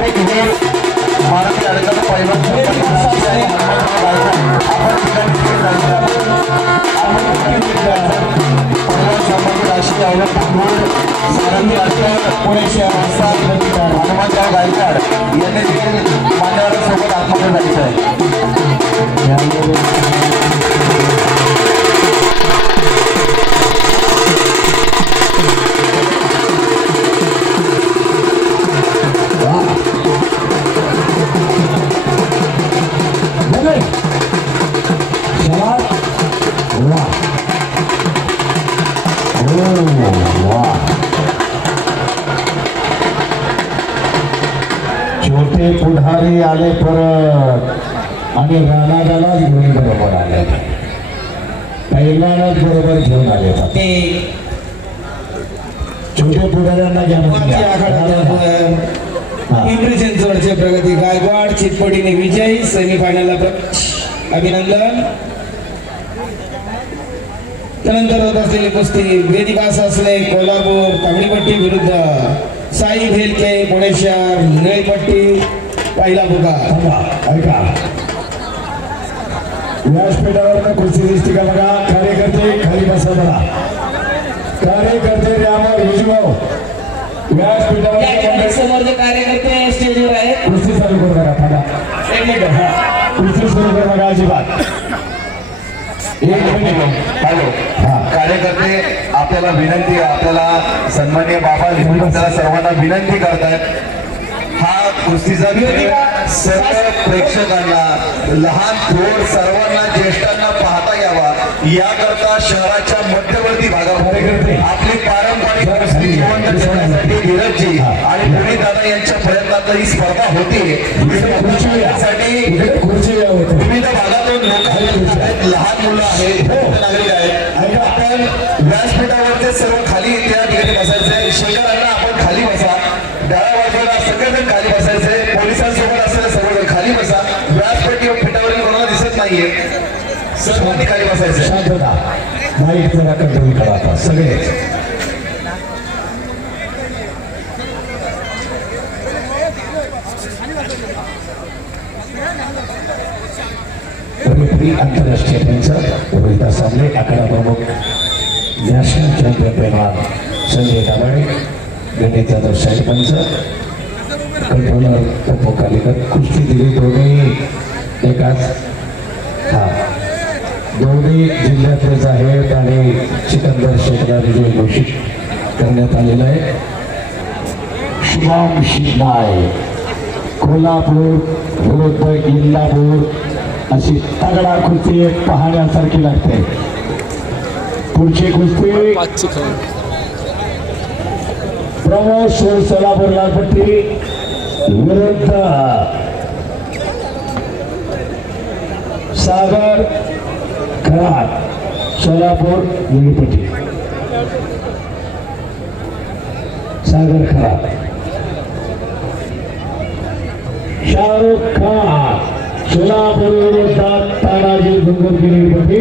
मारुती अडचण पुणे शहर हनुमानराव गायकवाड यांनी देखील मान्यवरांसोबत आत्महत्या झालीच आहे. छोटे पुढारी आले परत आणि राणादाला घेऊन बरोबर आले, पहिल्यानच बरोबर घेऊन आले. ते छोटे पुढाऱ्यांना घ्या पिंपरी चिंचवडचे प्रगती गायकवाड चितपटीने विजयी. सेमीफायनलला अभिनंदन. त्यानंतर होत असलेली कुस्ती वेदिकास असले कोल्हापूर तांबडीपट्टी विरुद्ध साई भेलके पुणे शहर निळीपट्टी पहिला पुकार. ऐका व्यासपीठावर कुस्ती दिसते का बघा. कार्यकर्ते खाली बसा बघा. कार्यकर्ते रामर विजभाऊ व्यासपीठावर समोरचे कार्यकर्ते स्टेजवर आहेत. कुस्ती चालू करू नका. थांबा एक मिनिट. कुस्ती सुरू करू नका अजिबात. कार्यकर्ते आपल्याला विनंती आहे, आपल्याला सन्माननीय बाबा आपल्याला सर्वांना विनंती करतायत. हा कुस्तीचा सर्व प्रेक्षकांना लहान थोर सर्वांना ज्येष्ठांना पाहता यावा याकरता शहराच्या मध्यवर्ती भागामध्ये आपली पारंपरिक कुस्ती जिवंत ठेवण्यासाठी धीरजजी आणि पुणे दादा यांच्या प्रयत्नात ही स्पर्धा होती. विविध भागातून लोक आहेत, लहान मुलं आहेत, नागरिक आहेत. आपण व्यासपीठावरचे सर्व खाली त्या ठिकाणी बसायचे. शेखरांना आपण खाली बसा. डाव्या बाजूला सगळेजण खाली बसायचे. पोलिसांसोबत असलेले सर्वजण खाली बसा. व्यासपीठावरील कोणाला दिसत नाहीये, सर्वांनी खाली बसायचे. शांतता. माईक जरा कंट्रोल करा आता सगळे. आंतरराष्ट्रीय पंच रोहिता सामने आखाडा प्रमुख नॅशनल चॅम्पियन पैलवान संजय दाभाडे गणित यादव साई पंच कंट्रोलर पप्पू कालिकर. कुस्ती दिली दोन्ही एकाच दोन्ही जिल्ह्यातलेच आहेत आणि सिकंदर शेखला विजय घोषित करण्यात आलेला आहे. शुभम शिंदाय कोल्हापूर विरुद्ध इंदापूर अशी तगडा कुस्ती पाहण्यासारखी लागते. पुढची कुस्ती प्रमोद शोर सोलापूर लालपट्टी विरुद्ध सागर खरात सोलापूर निळीपट्टी. सागर खरात शाहरुख खान सोलापूर विरुद्ध तानाजी दुंगरगिरी निळीपट्टी.